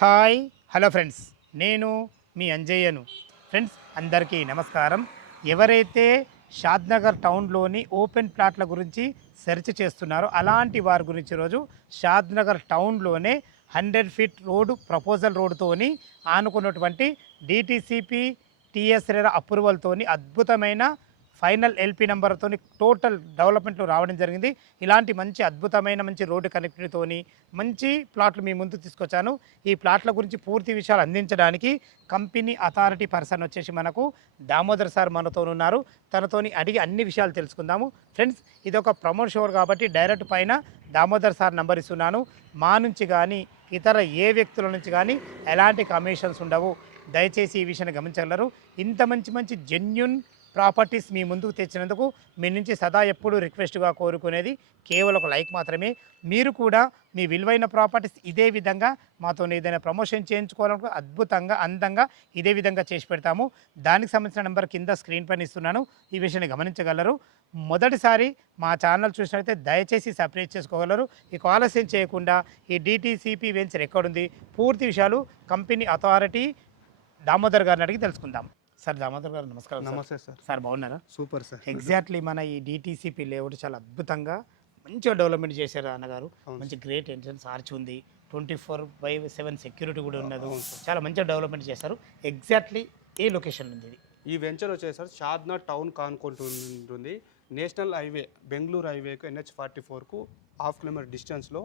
Hi hello friends, నేను మీ అంజయ్యను. Friends అందరికీ నమస్కారం. ఎవరైతే షాద్నగర్ టౌన్లోని ఓపెన్ ప్లాట్ల గురించి సెర్చ్ చేస్తున్నారో అలాంటి వారి గురించి ఈరోజు షాద్నగర్ టౌన్లోనే 100 ఫీట్ రోడ్డు ప్రపోజల్ రోడ్డుతోని ఆనుకున్నటువంటి డిటిసిపి టిఎస్ రెరా అప్రూవల్తోని అద్భుతమైన ఫైనల్ ఎల్పి నెంబర్తో టోటల్ డెవలప్మెంట్లు రావడం జరిగింది. ఇలాంటి మంచి అద్భుతమైన మంచి రోడ్డు కనెక్టివిటీతోని మంచి ప్లాట్లు మీ ముందు తీసుకొచ్చాను. ఈ ప్లాట్ల గురించి పూర్తి విషయాలు అందించడానికి కంపెనీ అథారిటీ పర్సన్ వచ్చేసి మనకు దామోదర్ సార్ మనతో ఉన్నారు. తనతోని అడిగి అన్ని విషయాలు తెలుసుకుందాము. ఫ్రెండ్స్, ఇది ఒక ప్రమోట్ షోర్ కాబట్టి డైరెక్ట్ పైన దామోదర్ సార్ నంబర్ ఇస్తున్నాను. మా నుంచి కానీ ఇతర ఏ వ్యక్తుల నుంచి కానీ ఎలాంటి కమిషన్స్ ఉండవు. దయచేసి ఈ విషయాన్ని గమనించగలరు. ఇంత మంచి మంచి జెన్యున్ ప్రాపర్టీస్ మీ ముందుకు తెచ్చినందుకు మీ నుంచి సదా ఎప్పుడు రిక్వెస్ట్గా కోరుకునేది కేవలం ఒక లైక్ మాత్రమే. మీరు కూడా మీ విలువైన ప్రాపర్టీస్ ఇదే విధంగా మాతో ఏదైనా ప్రమోషన్ చేయించుకోవాలనుకో అద్భుతంగా అందంగా ఇదే విధంగా చేసి పెడతాము. దానికి సంబంధించిన నెంబర్ కింద స్క్రీన్ పైన ఇస్తున్నాను. ఈ విషయాన్ని గమనించగలరు. మొదటిసారి మా ఛానల్ చూసినట్లయితే దయచేసి సబ్స్క్రైబ్ చేసుకోగలరు. ఇక ఆలస్యం చేయకుండా ఈ డిటిసిపి వెంచర్ ఎక్కడుంది పూర్తి విషయాలు కంపెనీ అథారిటీ దామోదర్ గారిని అడిగి తెలుసుకుందాం. సార్ దామోదర్ గారు నమస్కారం. నమస్తే సార్. సార్ బాగున్నారా? Super sir. ఎగ్జాక్ట్లీ మన ఈ డిటిసిపి లేఅవుట్ చాలా అద్భుతంగా మంచిగా డెవలప్మెంట్ చేశారు అన్నగారు. మంచి గ్రేట్ ఎంట్రన్స్ ఆర్చ్ ఉంది, 24/7 సెక్యూరిటీ కూడా ఉన్నది. చాలా మంచిగా డెవలప్మెంట్ చేశారు. ఎగ్జాక్ట్లీ ఏ లొకేషన్ ఉంది ఇది? ఈ వెంచర్ వచ్చేసరికి షాద్నగర్ టౌన్ కానుకుంటుంది. నేషనల్ హైవే బెంగళూరు హైవేకు NH44కు 1/2 కిలోమీటర్ డిస్టెన్స్లో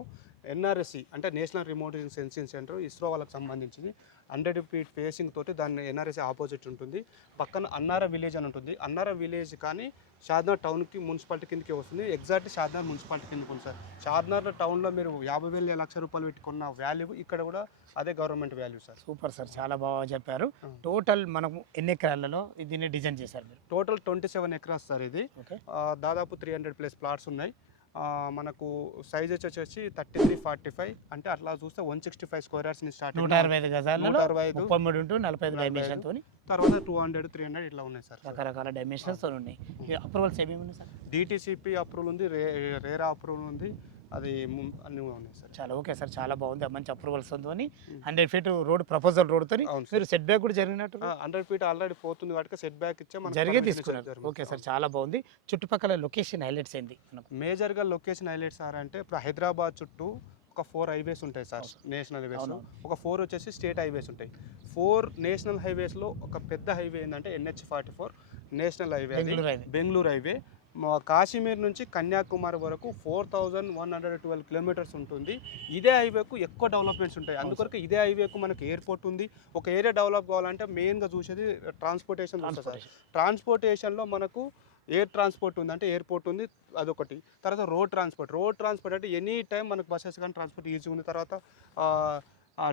NRSC అంటే national remote sensing centre ISRO వాళ్ళకి సంబంధించింది. 100 ఫీట్ ఫేసింగ్ తోటి దాన్ని NRSC ఆపోజిట్ ఉంటుంది. పక్కన అన్నార విలేజ్ అని ఉంటుంది. అన్నార విలేజ్ కానీ షాద్నగర్ టౌన్కి మున్సిపాలిటీ కిందకి వస్తుంది. ఎగ్జాక్ట్ షాద్నగర్ మున్సిపాలిటీ కిందకి ఉంది సార్. షాద్నగర్ టౌన్లో మీరు 50,000 లక్ష రూపాయలు పెట్టుకున్న వాల్యూ ఇక్కడ కూడా అదే government value sir. Super sir, చాలా బాగా చెప్పారు. టోటల్ మనము ఎన్ని ఎకరాలలో దీన్ని డిజైన్ చేశారు మీరు? Total 27 acres sir. ఇది దాదాపు 300+ ప్లాట్స్ ఉన్నాయి. మనకు సైజ్ వచ్చేసి 33-45 అంటే అట్లా చూస్తే 165 స్క్వేర్ యార్డ్స్ స్టార్ట్ 165 గజాలలో 45 డైమెన్షన్ తోని తర్వాత 200-300 ఇట్లా ఉన్నాయి సార్. రకరకాల డైమెన్షన్స్ తో ఉన్నాయి. అప్రూవల్స్ ఏమేమి ఉన్నాయి సార్? డిటిసిపి అప్రూవల్ ఉంది, రేరా అప్రూవల్ ఉంది, అది అన్ని ఉన్నాయి సార్. చాలా ఓకే సార్, చాలా బాగుంది. మంచి అప్రూవల్స్ ఉంది. 100 ఫీట్ రోడ్ ప్రపోజల్ రోడ్ తో మీరు సెట్ బ్యాక్ కూడా జరిగినట్టు 100 ఫీట్ ఆల్రెడీ పోతుంది కాబట్టి సెట్ బ్యాక్ ఇచ్చే జరిగే తీసుకున్నారు. ఓకే సార్, చాలా బాగుంది. చుట్టుపక్కల లొకేషన్ హైలైట్స్ ఏంది? మేజర్గా లొకేషన్ హైలైట్స్ సార్ అంటే ఇప్పుడు హైదరాబాద్ చుట్టూ ఒక 4 హైవేస్ ఉంటాయి సార్. నేషనల్ హైవేస్ ఒక 4 వచ్చేసి స్టేట్ హైవేస్ ఉంటాయి. 4 నేషనల్ హైవేస్లో ఒక పెద్ద హైవే ఏంటంటే NH44 national highway, Bengaluru highway. Kashmir నుంచి కన్యాకుమారి వరకు 4112 కిలోమీటర్స్ ఉంటుంది. ఇదే హైవేకు ఎక్కువ డెవలప్మెంట్స్ ఉంటాయి. అందుకొరకు ఇదే హైవేకు మనకు ఎయిర్పోర్ట్ ఉంది. ఒక ఏరియా డెవలప్ కావాలంటే మెయిన్గా చూసేది ట్రాన్స్పోర్టేషన్ ఉంటుంది సార్. ట్రాన్స్పోర్టేషన్లో మనకు ఎయిర్ ట్రాన్స్పోర్ట్ ఉంది, అంటే ఎయిర్పోర్ట్ ఉంది, అదొకటి. తర్వాత రోడ్ ట్రాన్స్పోర్ట్ అంటే ఎనీ టైం మనకు బస్సెస్ కానీ ట్రాన్స్పోర్ట్ ఈజీ ఉంది. తర్వాత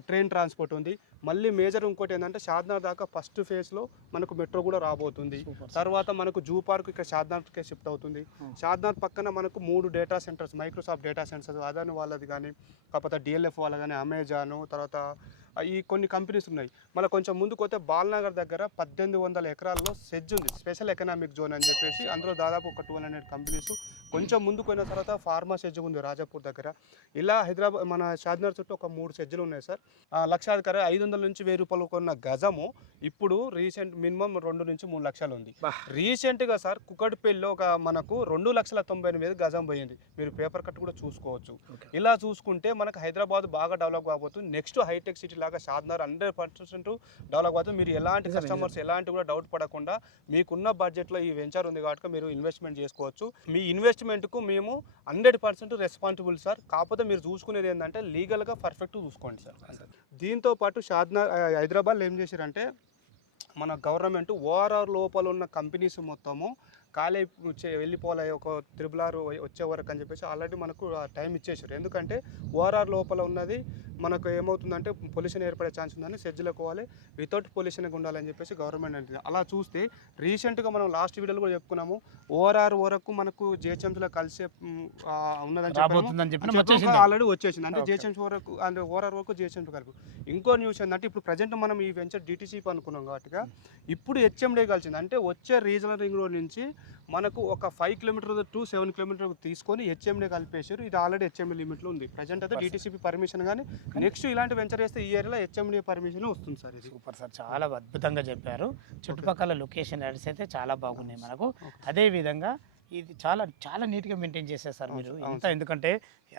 ట్రైన్ ట్రాన్స్పోర్ట్ ఉంది. మళ్ళీ మేజర్ ఇంకోటి ఏంటంటే షాద్నగర్ దాకా ఫస్ట్ ఫేజ్లో మనకు మెట్రో కూడా రాబోతుంది. తర్వాత మనకు జూ పార్క్ ఇక్కడ షాద్నగర్కే షిఫ్ట్ అవుతుంది. షాద్నగర్ పక్కన మనకు 3 data centres, Microsoft data centres, Adani వాళ్ళది కానీ, కాకపోతే DLF వాళ్ళ కానీ, అమెజాను, తర్వాత ఈ కొన్ని కంపెనీస్ ఉన్నాయి. మళ్ళీ కొంచెం ముందుకు పోతే బాల్నగర్ దగ్గర 1800 ఎకరాల్లో సెజ్ ఉంది, స్పెషల్ ఎకనామిక్ జోన్ అని చెప్పేసి. అందులో దాదాపు ఒక 200 కంపెనీస్. కొంచెం ముందుకు పోయిన తర్వాత ఫార్మా సెజ్ ఉంది రాజాపూర్ దగ్గర. ఇలా హైదరాబాద్ మన షాద్నగర్ చుట్టూ ఒక 3 సెజ్లు ఉన్నాయి సార్. లక్షాధికారి 500 నుంచి 1000 రూపాయలు కొన్న గజము ఇప్పుడు రీసెంట్ మినిమం 2 నుంచి 3 లక్షలు ఉంది. రీసెంట్గా సార్ కుకట్పల్లిలో ఒక మనకు 2,98,000 గజం పోయింది. మీరు పేపర్ కట్ కూడా చూసుకోవచ్చు. ఇలా చూసుకుంటే మనకు హైదరాబాద్ బాగా డెవలప్ కాబోతుంది. నెక్స్ట్ హైటెక్ సిటీ లాగా షాద్నగర్ 100% డెవలప్ అవుతుంది. మీరు ఎలాంటి కస్టమర్స్ ఎలాంటి కూడా డౌట్ పడకుండా మీకున్న బడ్జెట్లో ఈ వెంచర్ ఉంది కాబట్టి మీరు ఇన్వెస్ట్మెంట్ చేసుకోవచ్చు. మీ ఇన్వెస్ట్మెంట్కు మేము 100% రెస్పాన్సిబుల్ సార్. కాకపోతే మీరు చూసుకునేది ఏంటంటే లీగల్గా పర్ఫెక్ట్ చూసుకోండి సార్. దీంతో పాటు షాద్నగర్ హైదరాబాద్లో ఏం చేశారంటే మన గవర్నమెంట్ ORR లోపల ఉన్న కంపెనీస్ మొత్తము ఖాళీ వెళ్ళిపోలే ఒక 6 వచ్చే వరకు అని చెప్పేసి ఆల్రెడీ మనకు టైం ఇచ్చేసారు. ఎందుకంటే ORR లోపల ఉన్నది మనకు ఏమవుతుందంటే పొల్యూషన్ ఏర్పడే ఛాన్స్ ఉందని సెజ్లకు పోవాలి, వితౌట్ పొల్యూషన్గా ఉండాలని చెప్పేసి గవర్నమెంట్ అంటుంది. అలా చూస్తే రీసెంట్గా మనం లాస్ట్ వీడియోలో కూడా చెప్పుకున్నాము, ORR వరకు మనకు GHMCలో కలిసే ఉన్నదని చెప్పి ఆల్రెడీ వచ్చేసింది. అంటే GHMC వరకు అంటే ORR వరకు GHMC కలిపి. ఇంకో న్యూస్ ఏంటంటే ఇప్పుడు ప్రజెంట్ మనం ఈ వెంచర్ డిటిసిపి అనుకున్నాం కాబట్టి ఇప్పుడు HMD కలిసింది. అంటే వచ్చే రీజనల్ రింగ్ రోడ్ నుంచి మనకు ఒక 5 కిలోమీటర్ టు 7 కిలోమీటర్ తీసుకొని హెచ్ఎండి కలిపేశారు. ఇది ఆల్రెడీ హెచ్ఎండి లిమిట్లో ఉంది. ప్రజెంట్ అయితే డిటిసిపి పర్మిషన్ కానీ నెక్స్ట్ ఇలాంటి వెంచర్ చేస్తే ఈ ఏరియాలో హెచ్ఎండి పర్మిషన్ వస్తుంది సార్. ఇది సూపర్ సార్, చాలా అద్భుతంగా చెప్పారు. చుట్టుపక్కల లొకేషన్ యాడ్స్ అయితే చాలా బాగున్నాయి మనకు. అదే విధంగా ఇది చాలా చాలా నీట్గా మెయింటైన్ చేశారు సార్ మీరు ఇంత. ఎందుకంటే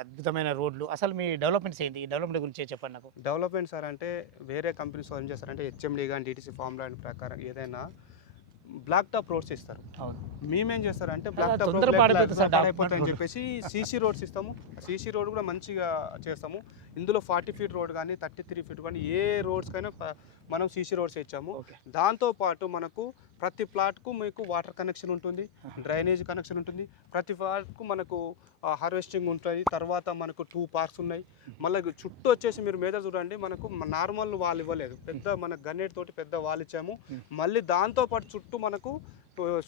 అద్భుతమైన రోడ్లు. అసలు మీ డెవలప్మెంట్స్ ఏంటి? ఈ డెవలప్మెంట్ గురించి చెప్పండి నాకు. డెవలప్మెంట్ సార్ అంటే వేరే కంపెనీస్ ఏం చేస్తారంటే హెచ్ఎండి కానీ డిటిసి ఫార్మ్ ల్యాండ్ ప్రకారం ఏదైనా బ్లాక్ టాప్ రోడ్స్ ఇస్తారు. అవును, మేమేం చేస్తారంటే బ్లాక్ టాప్ అయిపోతుంది అని చెప్పేసి సీసీ రోడ్స్ ఇస్తాము. సీసీ రోడ్ కూడా మంచిగా చేస్తాము. ఇందులో 40 ఫీట్ రోడ్ కానీ 33 ఫీట్ కానీ ఏ రోడ్స్కైనా మనం సీసీ రోడ్స్ ఇచ్చాము. దాంతోపాటు మనకు ప్రతి ప్లాట్కు మీకు వాటర్ కనెక్షన్ ఉంటుంది, డ్రైనేజ్ కనెక్షన్ ఉంటుంది, ప్రతి ప్లాట్కు మనకు హార్వెస్టింగ్ ఉంటుంది. తర్వాత మనకు 2 పార్క్స్ ఉన్నాయి. మళ్ళీ చుట్టూ వచ్చేసి మీరు మీద చూడండి, మనకు నార్మల్ వాల్ ఇవ్వలేదు, పెద్ద మన గన్నేట్ తోటి పెద్ద వాల్ ఇచ్చాము. మళ్ళీ దాంతోపాటు చుట్టూ మనకు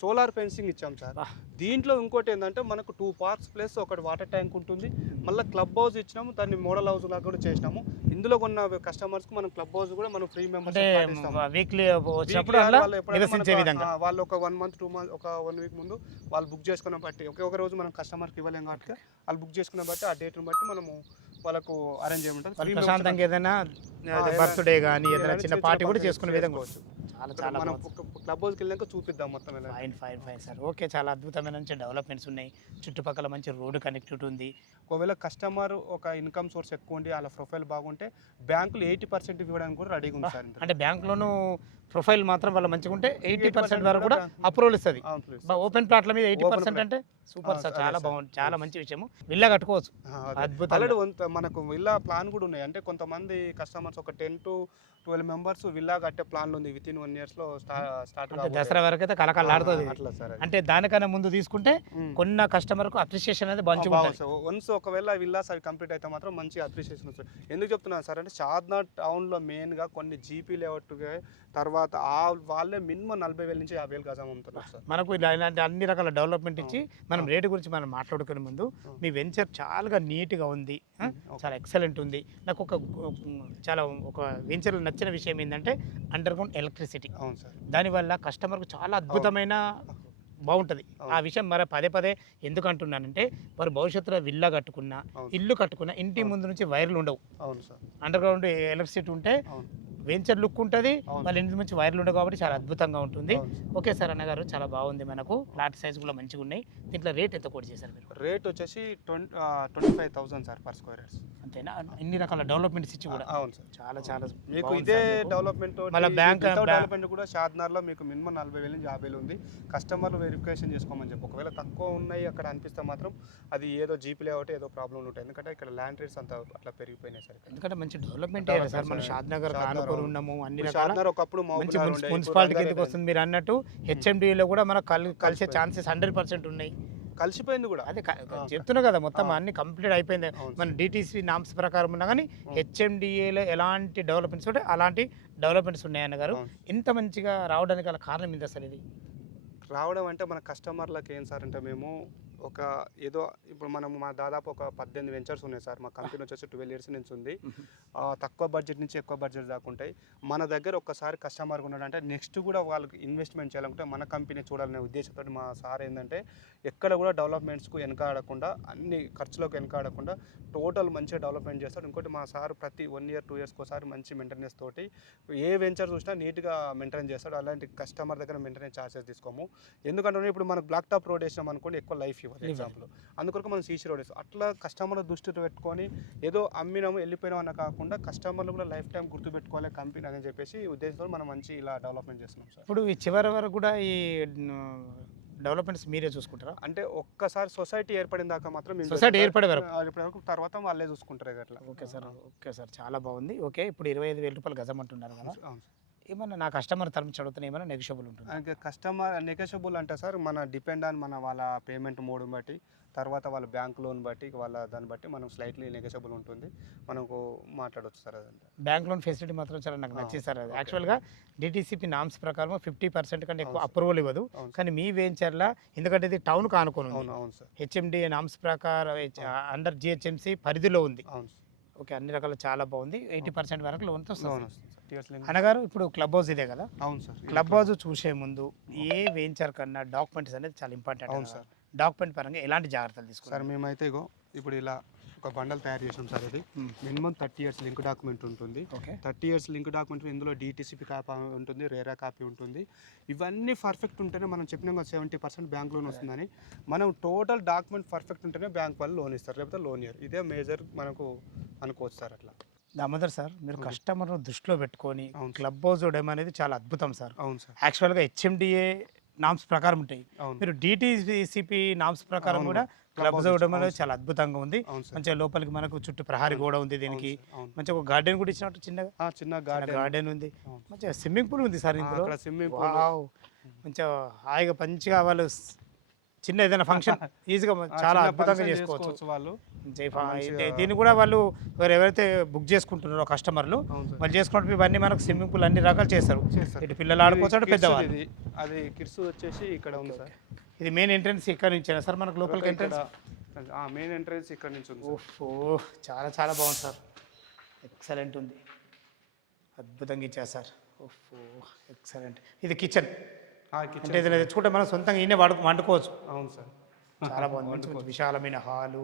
సోలార్ ఫెన్సింగ్ ఇచ్చాం సార్. దీంట్లో ఇంకోటి ఏంటంటే మనకు 2 పార్క్స్ ప్లస్ ఒకటి వాటర్ ట్యాంక్ ఉంటుంది. మళ్ళీ క్లబ్ హౌస్ ఇచ్చినాము, దాన్ని మోడల్ హౌస్ లాగా కూడా చేసినాము. ఇందులో కొన్న కస్టమర్స్కి మనం క్లబ్ హౌస్ కూడా మనం ఫ్రీ మెంబర్స్ వాళ్ళు ఒక 1 మంత్ 2 మంత్ ఒక 1 వీక్ ముందు వాళ్ళు బుక్ చేసుకున్న బట్టి ఒక రోజు మనం కస్టమర్కి ఇవ్వలేం కాబట్టి వాళ్ళు బుక్ చేసుకున్న బట్టి ఆ డేట్ని బట్టి మనము వాళ్ళకు అరేంజ్ చేయమంటారు. ప్రశాంతంగా ఏదైనా బర్త్డే కానీ ఏదైనా చిన్న పార్టీ కూడా చేసుకునే విధంగా చాలా చాలా మనం క్లబ్ హౌస్కి వెళ్ళాక చూపిద్దాం మొత్తం. Fine sir. ఓకే, చాలా అద్భుతమైన మంచి డెవలప్మెంట్స్ ఉన్నాయి. చుట్టుపక్కల మంచి రోడ్డు కనెక్టివిటీ ఉంది. ఒకవేళ కస్టమర్ ఒక ఇన్కమ్ సోర్స్ ఎక్కువ ఉండి వాళ్ళ ప్రొఫైల్ బాగుంటే బ్యాంకులు 80% ఇవ్వడానికి కూడా రెడీగా ఉంది సార్. అంటే బ్యాంకులోను ప్రొఫైల్ మాత్రం వాళ్ళ మంచిగా ఉంటే 80% వరకు కూడా అప్రూవల్ ఇస్తుంది. ఓపెన్ ప్లాట్ల మీద 80% అంటే సూపర్ సార్, చాలా బాగుంది, చాలా మంచి విషయం. విల్లా కట్టుకోవచ్చు. అద్భుతం. మనకు విల్లా ప్లాన్ కూడా ఉన్నాయి. అంటే కొంతమంది కస్టమర్స్ ఒక 10 to 12 మెంబర్స్ విల్లా కట్టే ప్లాన్లు ఉంది. విత్ ఇన్ 1 years లో స్టార్ట్. దసరా వరకు అయితే కలకలాడుతుంది. అంటే దానికన్నా ముందు తీసుకుంటే కొన్న కస్టమర్ కు అప్రిషియేషన్ అనేది మంచిగా ఉంటుంది. వన్స్ ఒకవేళ విల్లాస్ అవి కంప్లీట్ అయితే మాత్రం మంచి అప్రిషియేషన్ వస్తుంది. ఎందుకు చెప్తున్నాను సార్ అంటే షాద్నగర్ టౌన్లో మెయిన్గా కొన్ని జీపీ లేఅవుట్ తర్వాత వాళ్ళే మినిమం 40,000 నుంచి 50,000 గజం అమ్ముతున్నారు సార్. మనకు ఇలాంటి అన్ని రకాల డెవలప్మెంట్ ఇచ్చి మనం రేటు గురించి మనం మాట్లాడుకునే ముందు మీ వెంచర్ చాలా నీట్గా ఉంది, చాలా ఎక్సలెంట్ ఉంది. నాకు ఒక వెంచర్లో నచ్చిన విషయం ఏంటంటే అండర్ గ్రౌండ్ ఎలక్ట్రిసిటీ. అవును సార్. దానివల్ల కస్టమర్కు చాలా అద్భుతమైన బాగుంటుంది. ఆ విషయం మరి పదే ఎందుకు అంటున్నానంటే వారు భవిష్యత్తులో విల్లా కట్టుకున్నా ఇల్లు కట్టుకున్నా ఇంటి ముందు నుంచి వైర్లు ఉండవు. అవును సార్. అండర్ గ్రౌండ్ ఎలక్ట్రిసిటీ ఉంటే వెంచర్ లుక్ ఉంటుంది, వాళ్ళ ఇంటి నుంచి వైర్లు ఉండవు కాబట్టి చాలా అద్భుతంగా ఉంటుంది. ఓకే సార్ అన్నగారు, చాలా బాగుంది. మనకు ప్లాట్ సైజ్ కూడా మంచిగా ఉన్నాయి. దీంట్లో రేట్ ఎంత కోట్ చేశారు మీరు? రేట్ వచ్చేసి 25,000 సార్ పర్ స్క్వేర్ యార్డ్స్. అంతేనా? ఇన్ని రకాల డెవలప్మెంట్స్ ఇచ్చి కూడా. అవును సార్. చాలా మీకు ఇదే డెవలప్మెంట్ డెవలప్మెంట్ కూడా షాద్నగర్లో మీకు మినిమం 40,000 నుంచి 50,000 ఉంది. కస్టమర్లు వెరిఫికేషన్ చేసుకోమని చెప్పి ఒకవేళ తక్కువ ఉన్నాయి అక్కడ అనిపిస్తే మాత్రం అది ఏదో జీపీ లేఅవుట్ ఏదో ప్రాబ్లం ఉంటాయి. ఎందుకంటే ఇక్కడ ల్యాండ్ రేట్స్ అంతా అట్లా పెరిగిపోయినాయి సార్. ఎందుకంటే మంచి డెవలప్మెంట్ సార్ మన షాద్నగర్ ఉన్నాము. అన్ని రకాల ఒకప్పుడు మున్సిపాలిటీ కిందకి వస్తుంది. మీరు అన్నట్టు హెచ్ఎండిలో కూడా మనకు కలిసే ఛాన్సెస్ 100% ఉన్నాయి. కలిసిపోయింది కూడా. అదే చెప్తున్నా కదా, మొత్తం అన్ని కంప్లీట్ అయిపోయింది. మన డిటిసి నామ్స్ ప్రకారం ఉన్నా కానీ హెచ్ఎండిఏలో ఎలాంటి డెవలప్మెంట్స్ ఉంటే అలాంటి డెవలప్మెంట్స్ ఉన్నాయన్న గారు. ఇంత మంచిగా రావడానికి గల కారణం ఏంటి అసలు? ఇది రావడం అంటే మన కస్టమర్లకు ఏం సార్ అంటే మేము ఒక ఏదో ఇప్పుడు మనము మా దాదాపు ఒక 18 వెంచర్స్ ఉన్నాయి సార్. మా కంపెనీ వచ్చేసి 12 years నుంచి ఉంది. తక్కువ బడ్జెట్ నుంచి ఎక్కువ బడ్జెట్ దాకా ఉంటాయి. మన దగ్గర ఒక్కసారి కస్టమర్ ఉన్నాడంటే నెక్స్ట్ కూడా వాళ్ళకి ఇన్వెస్ట్మెంట్ చేయాలంటే మన కంపెనీ చూడాలనే ఉద్దేశంతో మా సార్ ఏంటంటే ఎక్కడ కూడా డెవలప్మెంట్స్కు వెనకాడకుండా అన్ని ఖర్చులకు వెనకాడకుండా టోటల్ మంచిగా డెవలప్మెంట్ చేస్తాడు. ఇంకోటి మా సార్ ప్రతి 1 year 2 years ఒకసారి మంచి మెయింటెనెన్స్ తోటి ఏ వెంచర్ చూసినా నీట్గా మెయింటైన్ చేస్తాడు. అలాంటి కస్టమర్ దగ్గర మెయింటెనెన్స్ ఛార్జెస్ తీసుకోము. ఎందుకంటే ఇప్పుడు మనకు బ్లాక్ టాప్ రోడ్ వేసినాం అనుకోండి ఎక్కువ లైఫ్ ఇవ్వదు ఎగ్జాంపుల్. అందుకొరకు మనం సీసీ రోడ్ వేస్తాం. అట్లా కస్టమర్ దృష్టిలో పెట్టుకొని ఏదో అమ్మినాము వెళ్ళిపోయినాం అన్న కాకుండా కస్టమర్లు కూడా లైఫ్ టైం గుర్తుపెట్టుకోవాలి కంపెనీ అని చెప్పేసి ఉద్దేశంతో మనం మంచి ఇలా డెవలప్మెంట్ చేస్తున్నాం సార్. ఇప్పుడు ఈ చివరి వరకు కూడా ఈ డెవలప్మెంట్స్ మీరే చూసుకుంటారా? అంటే ఒక్కసారి సొసైటీ ఏర్పడిన దాకా మాత్రం సొసైటీ ఏర్పడే వరకు తర్వాత వాళ్ళే చూసుకుంటారు అట్లా. ఓకే సార్, చాలా బాగుంది. ఓకే, ఇప్పుడు 25,000 రూపాయలు గజం అంటున్నారు కదా. ఏమన్నా నా కస్టమర్ తరఫు చదువుతున్నా ఏమైనా నెగోషియబుల్ ఉంటుంది? కస్టమర్ నెగోషియబుల్ అంటే సార్ మన డిపెండ్ ఆన్ మన వాళ్ళ పేమెంట్ మోడ్ని బట్టి తర్వాత వాళ్ళ బ్యాంక్ లోన్ బట్టి వాళ్ళ దాన్ని బట్టి మనం స్లైట్లీ నెగోషియబుల్ ఉంటుంది. మనకు మాట్లాడవచ్చు సార్. అదంటే బ్యాంక్ లోన్ ఫెసిలిటీ మాత్రం చాలా నాకు నచ్చింది సార్. అది యాక్చువల్గా డిటిసిపి నామ్స్ ప్రకారం 50% కంటే ఎక్కువ అప్రూవల్ ఇవ్వదు. కానీ మీ వెంచర్లా ఎందుకంటే ఇది టౌన్ కానుకొని అవును సార్. హెచ్ఎండి నామ్స్ ప్రకారం అండర్ జిహెచ్ఎంసి పరిధిలో ఉంది. ఓకే, అన్ని రకాలు చాలా బాగుంది. 80% వరకు లోన్తో లోన్ వస్తుంది. వస్తుంది సార్. టీఎస్ లింక్ అనగారు ఇప్పుడు క్లబ్ హౌస్ ఇదే కదా, అవును సార్. క్లబ్ హౌస్ చూసే ముందు ఏ వెంచర్ కన్నా డాక్యుమెంట్స్ అనేది చాలా ఇంపార్టెంట్. అవును సార్. డాక్యుమెంట్ పరంగా ఎలాంటి జాగ్రత్తలు సార్ తీసుకుంటారు? మేమైతే ఇగో ఇప్పుడు ఇలా ఒక బండల్ తయారు చేసాం సార్. ఇది మినిమం 30 ఇయర్స్ లింక్ డాక్యుమెంట్ ఉంటుంది. ఓకే, 30 ఇయర్స్ లింక్ డాక్యుమెంట్ ఇందులో డిటిసిపి కాపీ ఉంటుంది, రేరా కాపీ ఉంటుంది. ఇవన్నీ పర్ఫెక్ట్ ఉంటేనే మనం చెప్పినాం 70% బ్యాంక్ లోన్ వస్తుందని. మనం టోటల్ డాక్యుమెంట్ పర్ఫెక్ట్ ఉంటేనే బ్యాంక్ వాళ్ళు లోన్ ఇస్తారు, లేకపోతే లోన్ ఇయర్. ఇదే మేజర్ మనకు అనుకోవచ్చు సార్. అట్లా దామోదర్ సార్, మీరు కస్టమర్ దృష్టిలో పెట్టుకొని అవును సార్. క్లబ్ హౌస్ చూడడం అనేది చాలా అద్భుతం సార్. అవును సార్. యాక్చువల్గా హెచ్ఎండిఏ నామ్స్ ప్రకారం ఉంటాయి, అవును. మీరు డిటిసిపి నామ్స్ ప్రకారం అవును. కూడా క్లబ్ హౌస్ చూడడం అనేది చాలా అద్భుతంగా ఉంది. అవును సార్. మంచిగా లోపలికి మనకు చుట్టూ ప్రహారీ గోడ ఉంది, దీనికి అవును. మంచిగా ఒక గార్డెన్ కూడా ఇచ్చినట్టు చిన్నగా చిన్న గార్డెన్. గార్డెన్ ఉంది, అవును. మంచిగా స్విమ్మింగ్ పూల్ ఉంది సార్ ఇందులో. అక్కడ స్విమ్మింగ్ పూల్. వావ్, మంచిగా హాయిగా మంచిగా వాళ్ళు చిన్న ఏదైనా ఫంక్షన్ ఈజీగా చాలా అద్భుతంగా చేసుకోవచ్చు వాళ్ళు. దీన్ని కూడా వాళ్ళు ఎవరైతే బుక్ చేసుకుంటున్నారో కస్టమర్లు అవును సార్. వాళ్ళు చేసుకుంటే ఇవన్నీ మనకు స్విమ్మింగ్ పూల్ అన్ని రకాలు చేస్తారు. చేస్తారు. ఇటు పిల్లలు ఆడుకోవచ్చు, ఇది పెద్దవాళ్ళు. ఇది అది కిడ్స్ వచ్చేసి ఇక్కడ ఉంది సార్. ఇది మెయిన్ ఎంట్రన్స్ ఇక్కడ నుంచి సార్ మనకు లోపలికి ఎంట్రన్స్. మెయిన్ ఎంట్రన్స్ ఇక్కడ నుంచి ఉంది సార్. ఓహో, చాలా చాలా బాగుంది సార్, ఎక్సలెంట్ ఉంది, అద్భుతంగా ఇచ్చారు సార్. ఓహో, ఎక్సలెంట్. ఇది కిచెన్ కిచెన్. అంటే ఇది తెచ్చుకుంటే మనం సొంతంగా ఈయనే వండుకోవచ్చు. అవును సార్. చాలా బాగుంది, మంచి విశాలమైన హాలు,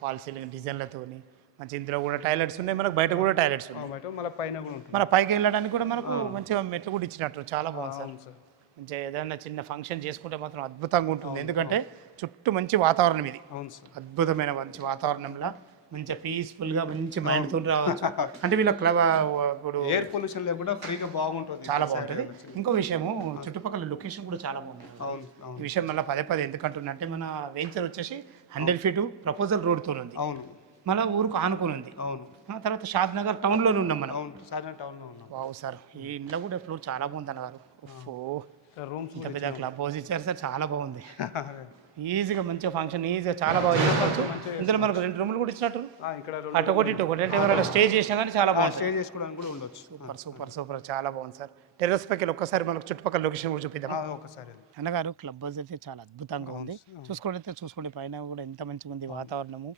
ఫాల్ సీలింగ్ డిజైన్లతోని మంచి. ఇందులో కూడా టాయిలెట్స్ ఉన్నాయి, మనకు బయట కూడా టాయిలెట్స్ ఉన్నాయి. బయట మళ్ళీ పైన కూడా ఉంటుంది. మన పైకి వెళ్ళడానికి కూడా మనకు మంచిగా మెట్లు కూడా ఇచ్చినట్టు చాలా బాగుంది సార్. అవును సార్. మంచిగా ఏదైనా చిన్న ఫంక్షన్ చేసుకుంటే మాత్రం అద్భుతంగా ఉంటుంది, ఎందుకంటే చుట్టూ మంచి వాతావరణం ఇది. అవును సార్. అద్భుతమైన మంచి వాతావరణంలో మంచిగా పీస్ఫుల్గా మంచి మైండ్తో రావచ్చు. అంటే వీళ్ళ క్లబ్ ఇప్పుడు ఎయిర్ పొల్యూషన్ లేకుండా ఫ్రీగా బాగుంటుంది, చాలా బాగుంటుంది. ఇంకో విషయము, చుట్టుపక్కల లొకేషన్ కూడా చాలా బాగుంటుంది. అవును. అవును. ఈ విషయం మళ్ళీ పదే పదే ఎందుకంటున్నా అంటే మన వెంచర్ వచ్చేసి 100 ఫీట్ ప్రపోజల్ రోడ్తో ఉంది, అవును. మళ్ళీ ఊరుకు ఆనుకుని ఉంది. అవును. తర్వాత షాద్ నగర్ టౌన్లోనే ఉన్నాం మనం. అవును, సాధారణ టౌన్లో ఉన్నాం. వావ్ సార్, ఈ ఇంట్లో కూడా ఫ్లోర్ చాలా బాగుంది అన్నగారు. ఓ, రూమ్స్ ఇంత పెద్ద క్లబ్ హౌస్ ఇచ్చారు సార్, చాలా బాగుంది. ఈజీగా మంచిగా ఫంక్షన్ ఈజీగా చాలా బాగా చేసుకోవచ్చు. ఇందులో మనకు 2 రూములు కూడా ఇచ్చినట్టు, ఇక్కడ అటు ఒకటి ఇటు ఒకటి, అంటే ఎవరైనా స్టే చేసినా కానీ చాలా బాగుంది. స్టే చేసుకోవడానికి కూడా ఉండొచ్చు. సూపర్ సూపర్ సూపర్, చాలా బాగుంది సార్. టెర్రస్ పైకి వెళ్ళి ఒక్కసారి మనకు చుట్టుపక్కల లొకేషన్ కూడా చూపిద్దాం. ఒకసారి. అన్నగారు, క్లబ్ హౌస్ అయితే చాలా అద్భుతంగా ఉంది. చూసుకోండి పైన కూడా ఎంత మంచిగా ఉంది వాతావరణము,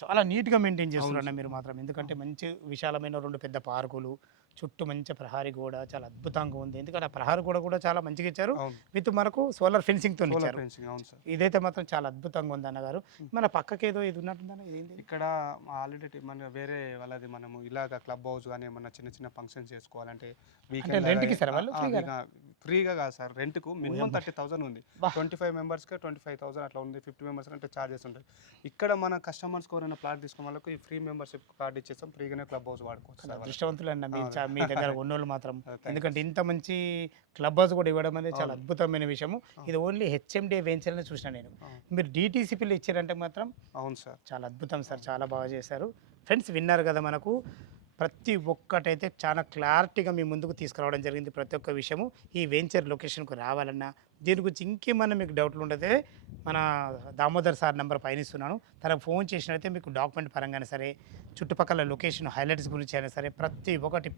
చాలా నీట్గా మెయింటైన్ చేస్తున్నారన్న మీరు మాత్రం. ఎందుకంటే మంచి విశాలమైన 2 పెద్ద పార్కులు, చుట్టూ మంచి ప్రహారీ గోడ చాలా అద్భుతంగా ఉంది. ఎందుకంటే ఆ ప్రహారీ గోడ కూడా చాలా మంచిగా ఇచ్చారు, విత్ మనకు సోలార్ ఫెన్సింగ్తో ఇచ్చారు. ఇదైతే మాత్రం చాలా అద్భుతంగా ఉంది అన్నగారు. మన పక్కకి ఏదో ఇది ఉన్నట్టుందన్న, ఇదేంటి ఇక్కడ ఆల్రెడీ మన వేరే వాళ్ళది మనము ఇలాగ క్లబ్ హౌస్ కానీ ఏమన్నా చిన్న చిన్న ఫంక్షన్స్ చేసుకోవాలంటే రెంట్కి ఇస్తారా వాళ్ళు? ఫ్రీగా కాదు సార్, రెంట్కు మినిమం 30,000 ఉంది. 25 మెంబర్స్కి 25,000 అట్లా ఉంది. 50 మెంబర్స్ అంటే చార్జెస్ ఉంటాయి. ఇక్కడ మన కస్టమర్స్కి ఎవరైనా ప్లాట్ తీసుకున్న వాళ్ళకి ఈ ఫ్రీ మెంబర్షిప్ కార్డు ఇచ్చేస్తాం, ఫ్రీగానే క్లబ్ హౌస్ వాడుకోవచ్చు. అదృష్టవంతులు అన్న మీ దగ్గర ఉన్నోళ్ళు మాత్రం. ఎందుకంటే ఇంత మంచి క్లబ్ హౌస్ కూడా ఇవ్వడం అనేది చాలా అద్భుతమైన విషయము. ఇది ఓన్లీ హెచ్ఎండిఏ వెంచర్ని చూసిన నేను, మీరు డిటిసిపిలు ఇచ్చారంటే మాత్రం అవును సార్, చాలా అద్భుతం సార్, చాలా బాగా చేశారు. ఫ్రెండ్స్ విన్నారు కదా, మనకు ప్రతి ఒక్కటైతే చాలా క్లారిటీగా మీ ముందుకు తీసుకురావడం జరిగింది. ప్రతి ఒక్క విషయము ఈ వెంచర్ లొకేషన్కు రావాలన్నా, దీని గురించి ఇంకేమన్నా మీకు డౌట్లు ఉంటే మన దామోదర్ సార్ నెంబర్ పైన ఇస్తున్నాను, తనకు ఫోన్ చేసినైతే మీకు డాక్యుమెంట్ పరంగానే సరే, చుట్టుపక్కల లొకేషన్ హైలైట్స్ గురించి అయినా సరే, ప్రతి ఒక్కటి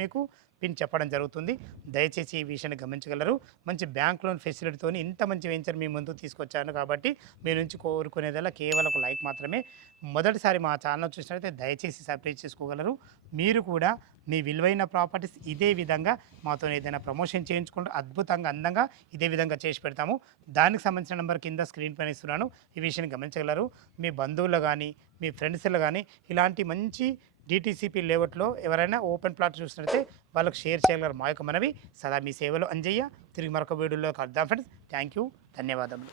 మీకు పిన్ చెప్పడం జరుగుతుంది. దయచేసి ఈ విషయాన్ని గమనించగలరు. మంచి బ్యాంక్ లోన్ ఫెసిలిటీతో ఇంత మంచి వెంచర్ మీ ముందుకు తీసుకొచ్చాను కాబట్టి మీ నుంచి కోరుకునేదల్లా కేవలం ఒక లైక్ మాత్రమే. మొదటిసారి మా ఛానల్ చూసినట్లయితే దయచేసి సబ్స్క్రైబ్ చేసుకోగలరు. మీరు కూడా మీ విలువైన ప్రాపర్టీస్ ఇదే విధంగా మాతో ఏదైనా ప్రమోషన్ చేయించుకుంటూ అద్భుతంగా అందంగా ఇదే విధంగా చేసి పెడతాము. దానికి సంబంధించిన నెంబర్ కింద స్క్రీన్ పైన ఇస్తున్నాను, ఈ విషయాన్ని గమనించగలరు. మీ బంధువులు కానీ మీ ఫ్రెండ్స్లో కానీ ఇలాంటి మంచి డిటిసిపి లేఅవుట్లో ఎవరైనా ఓపెన్ ప్లాట్ చూసినట్లయితే వాళ్ళకు షేర్ చేయగలరు. మా యొక్క మనవి. సదా మీ సేవలో అంజయ్య. తిరిగి మరొక వీడియోలో కలుద్దాం ఫ్రెండ్స్. థ్యాంక్ యూ, ధన్యవాదములు.